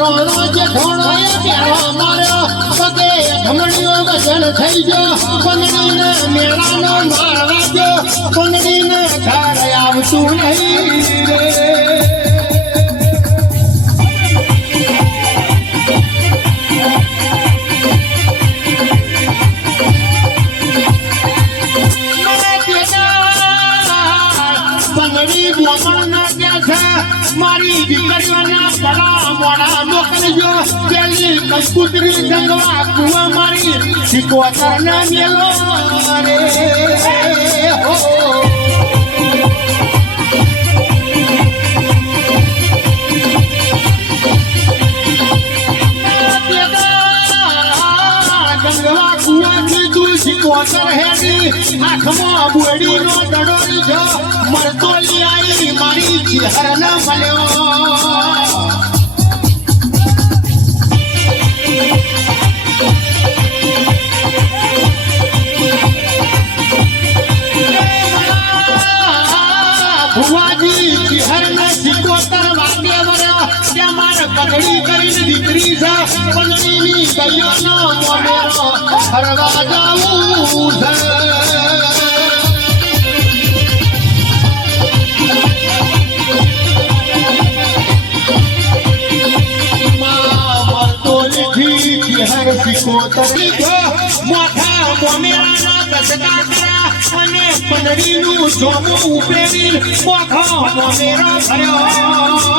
રોણો જે ઢોળો એ પેલો માર્યો પગે ધમણીઓ વજન થઈ ગયો પંગડીને મેળાનો મારવા ગયો પંગડીને ઘર આવતું નહીં રે મારી દીકરીઓના બડા મોડા મોકલજો પેલી કસ્કુતરી જંગવા કુવા મારી શીખવતર ના મેલો રે હો જંગવા કુવાથી તું શીખવતર હેડી આંખમાં બોડીનો દડો લીધો મળતો લઈ આવી મારી ચહેર ન મળ્યો ભુવાજી ચહેર ને સિકોતર વાગે વર્યો ત્યાં મારે પગડી કરીને દીકરી છે પગડીની ગયોનો મોમેરો ફરવા જાવું છે હર સિકોતર લીધો મોઠા મોમેરાના દસકા કર્યા અને પંદડીનું જોમું ઉપરેવી મોઠો મોમેરો ભર્યો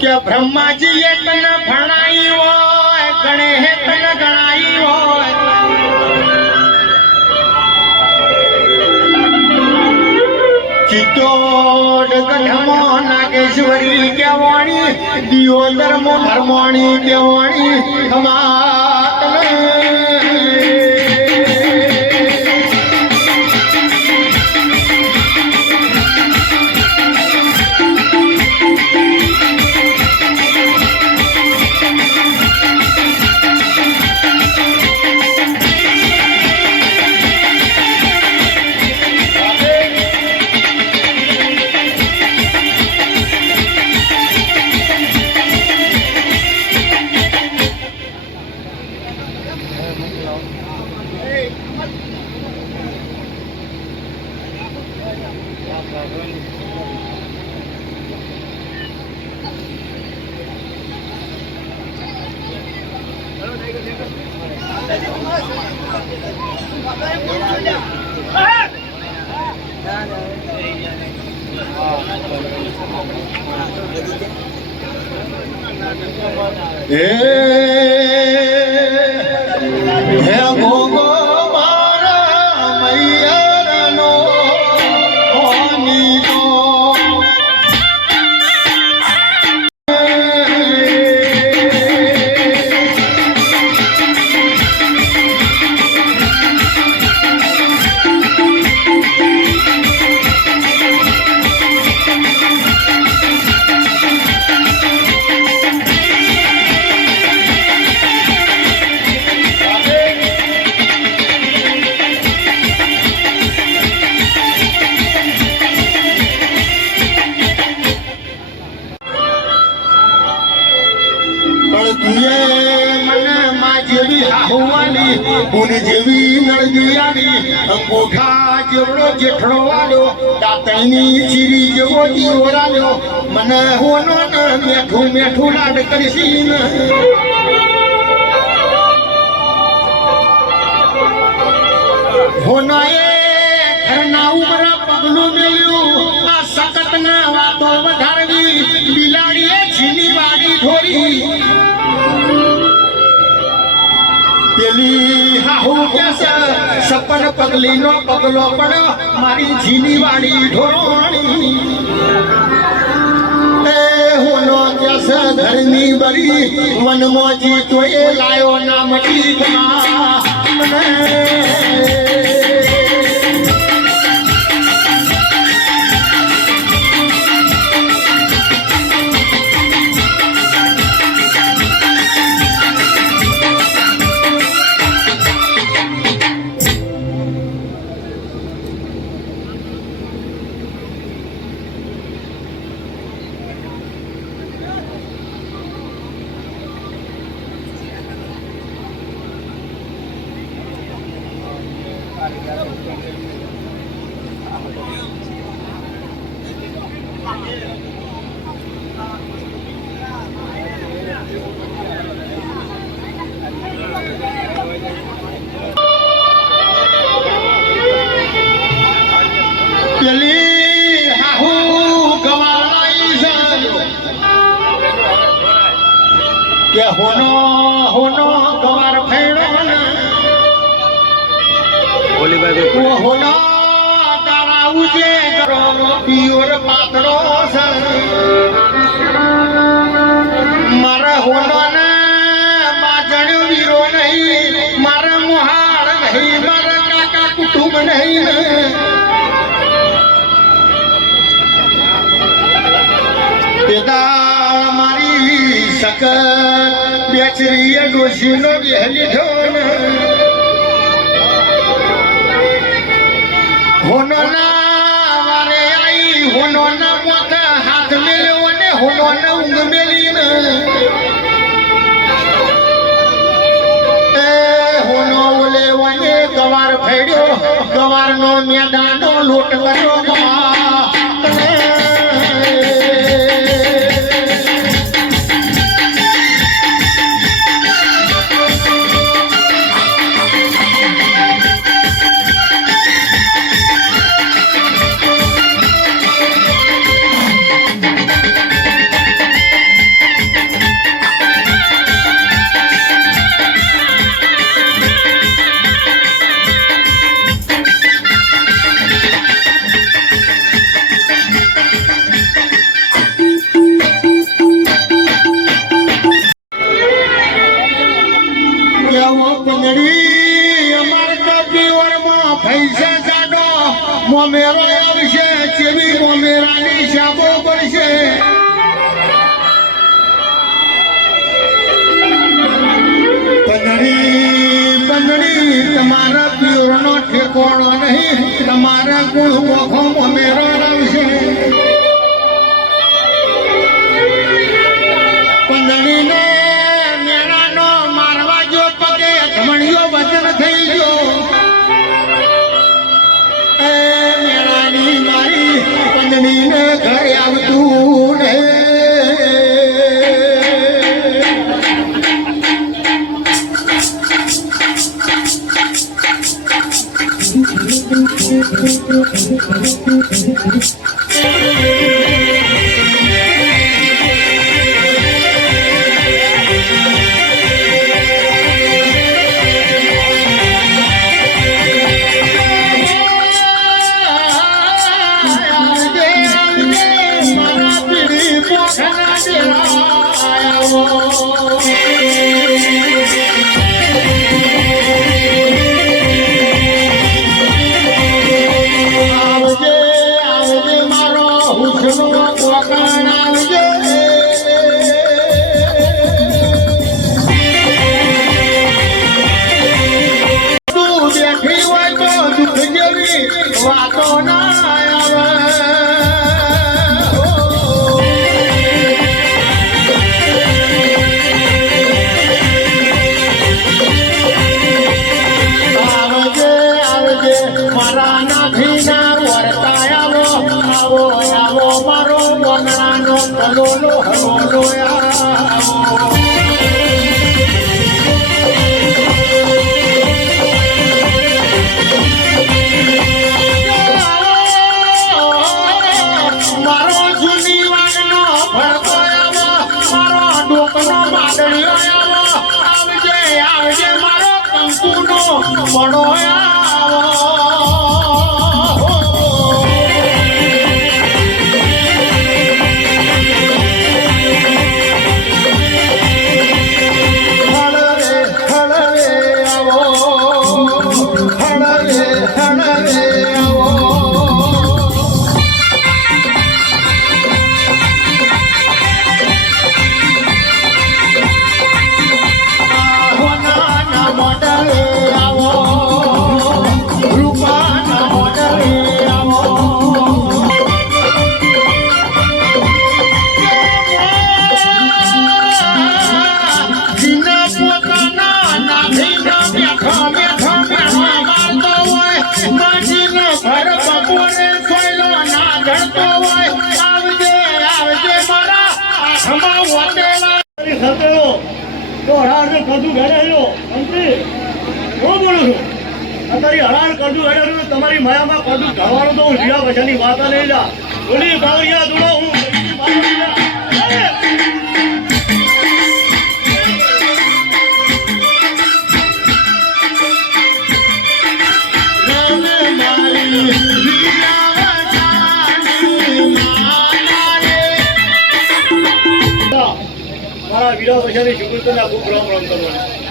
કે બ્રહ્માજીએ તને ભણાઈ હોય ગણેશે તને ગણાઈ હોય ચિત્તોડ ગઢમાં નાગેશ્વરી કેવાણી દિયોદરમાં હરમોણી કેવાણી હે ભોગો મારા મૈયારનો ઓનીનો જેવી નળગિયાની અંગૂઠા જેવડો જેઠડો વાળ્યો દાતણની ચીરી જેવો દીવો રાલ્યો મને હોનો ને મેઠું મેઠું લાડ કરશી ને હોનાએ ઘરના ઉમરા પગલું મેલ્યું આ સકતના વાતો વધારવી બિલાડીએ છીની વાડી ઢોરી પેલી હાહુ કેસે સપન પગલીનો પગલો પડ્યો મારી જીની વાડી ઢોરણી એ હોનો કેસે ધરની બરી વનમોજી તો એ લાયો નામ ઈદમાં મને પેલી હાહુ ગવાઈ કે હોનો હોનો ગવાર ફેડો ને હોનો તારા ઉજે કરો પિયોર પાતળો છે મારા હોનો ને બાજણ વીરો નહીં મારા મોહાર નહીં મારા કાકા કુટુંબ નહીં પેદા મારી સકત બેચરીએ ડોશીનો બેહલી ઢોન હોનો ના વારે આઈ હોનો ના મોથા હાથ મેલ્યો અને હોનો ના ઊંઘ મેલી ને એ હોનો ઓલે વને ગવાર ફેડ્યો ગવારનો મેદાનો લોટ કર્યો મોમેરો આવશે ચેવી મોમેરાની શાબો પડશે બંદડી તમારા પિયોરનો ઠેકોણો નહીં તમારા કુળ મોખો મોમેરો આવશે બંદડીને મેળાનો મારવા જો પગે ધમણીઓ વચન થઈ ગયો આવજે આવજે મારા પીડી પોખના ડેરા આવો વાતો ના આવે આવજે આવજે મારા નાથી ના વરતા આવો આવો આવો મારો વગડાનો કલોલો હલોલો આવો મળો તમારી માયામાં કદું ઢાળવાનું તો હું જીરા પછાની વાત લઈ લા બોલી બાવરિયા દુડો હું મારા વીરા પછાની શુક્રતા ખૂબ રામ રામ કરવાનું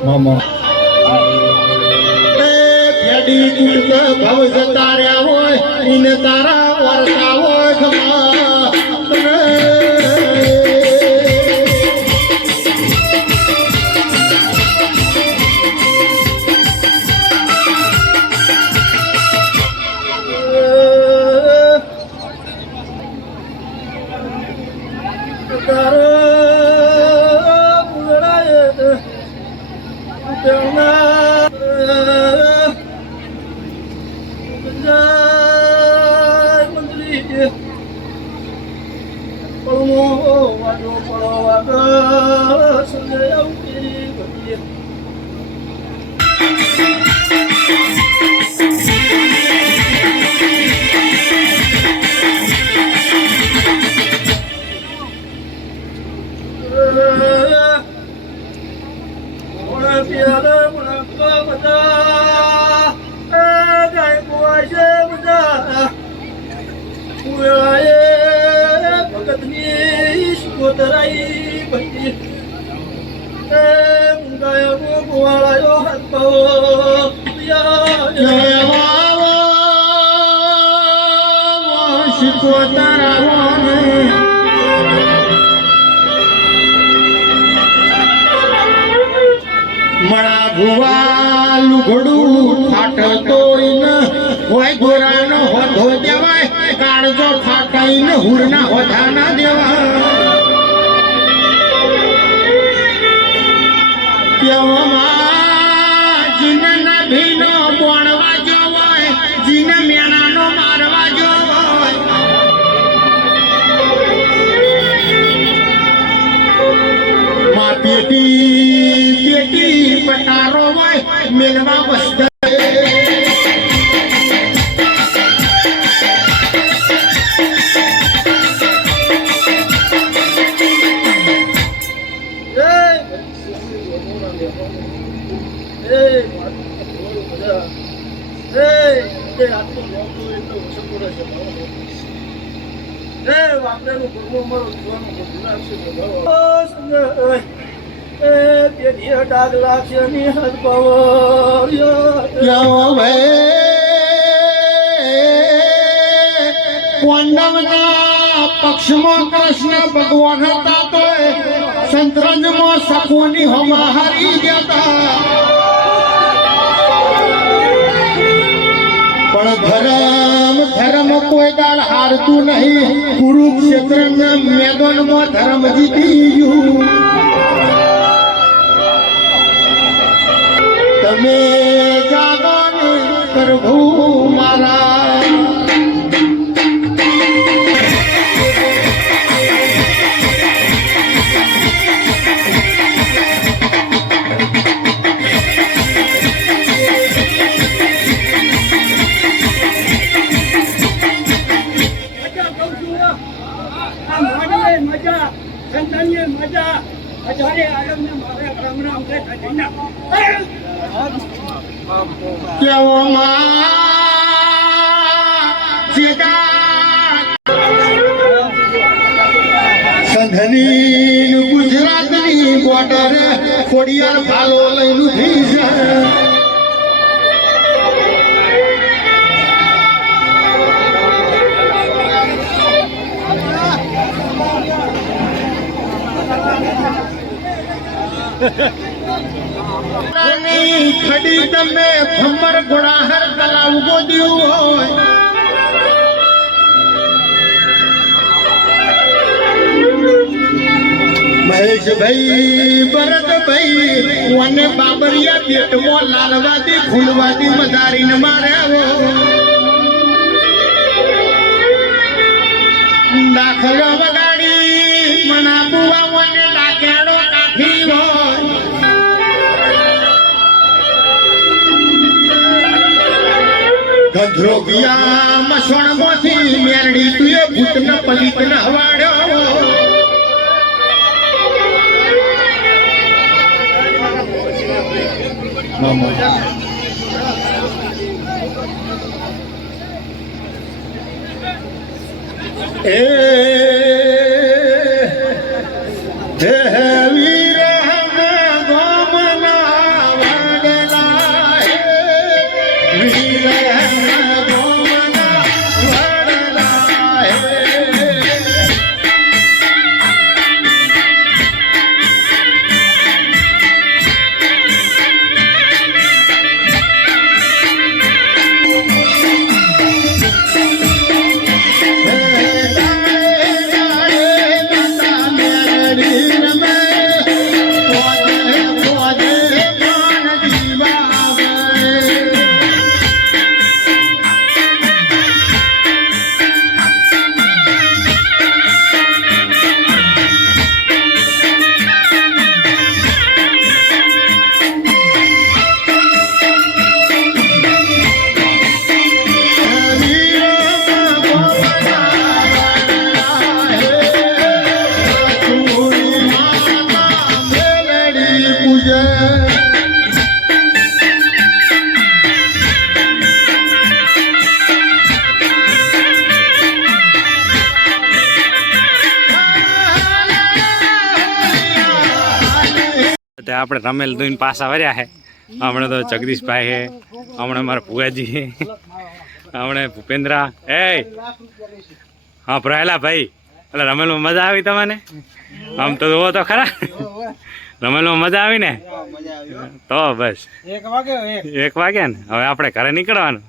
મામા ભેડી કુટતા ભાવ જતા રહ્યા હોય એને તારા વરતા હોય ખમા ધરાઈ ભઈ એ ગાયો ગોવાળાયો હાથ મણા ભુવા લુગડું ફાટતો હોય ગોરાનો હોધો દેવાય કાળજો ફાટાઈને હુરના હોધા ના દેવાય કેવામાં જીનના ભીનો બોણવા જોવાય જીન મેણાનો મારવા જોવાય માં પેટી પટારો હોય મેલવા વસ્ત ડાગલા છે ની હાથ પાંડવના પક્ષમાં કૃષ્ણ ભગવાન હતા તો સંતરંજમાં સખોની હમા હારી ગયા પણ ધર્મ કોઈ દાળ હારતું નહીં કુરુક્ષેત્રના મેદાનમાં ધર્મ જીતી ગયું તમે જાગો ને પ્રભુ મારા મજા સંતાનીય મજા હજારે આલમને મારે રામ રામ કે થઈને સંઘની ગુજરાતની બોર્ડર ખોડિયાર ભાલો લઈને ઉભી છે ખડી તમે ભમર ગોળાહર તલાવ ગોદ્યું હોય મહેશભાઈ ભરતભાઈ અને બાબરિયા પેટમાં લાલવાદી ફૂલવાદી મદારીને માર્યા દાખલો વગાડી મના બુવાઓને ડાકેડો કાઢી હોય ગંધ્રોગિયા મસણમાંથી મેરડી તુએ ભૂતના પલિતના હવાડ્યો તે આપણે રમેલ દોઈને પાછા વર્યા છે. હમણાં તો જગદીશભાઈ છે, હમણાં મારા ભુવાજી છે, હમણાં ભૂપેન્દ્રા. હા પ્રહેલા ભાઈ, એટલે રમેલમાં મજા આવી તમને? આમ તો જોવો તો ખરા, રમેલમાં મજા આવી ને? તો બસ 1 વાગ્યા ને હવે આપણે ઘરે નીકળવાનું.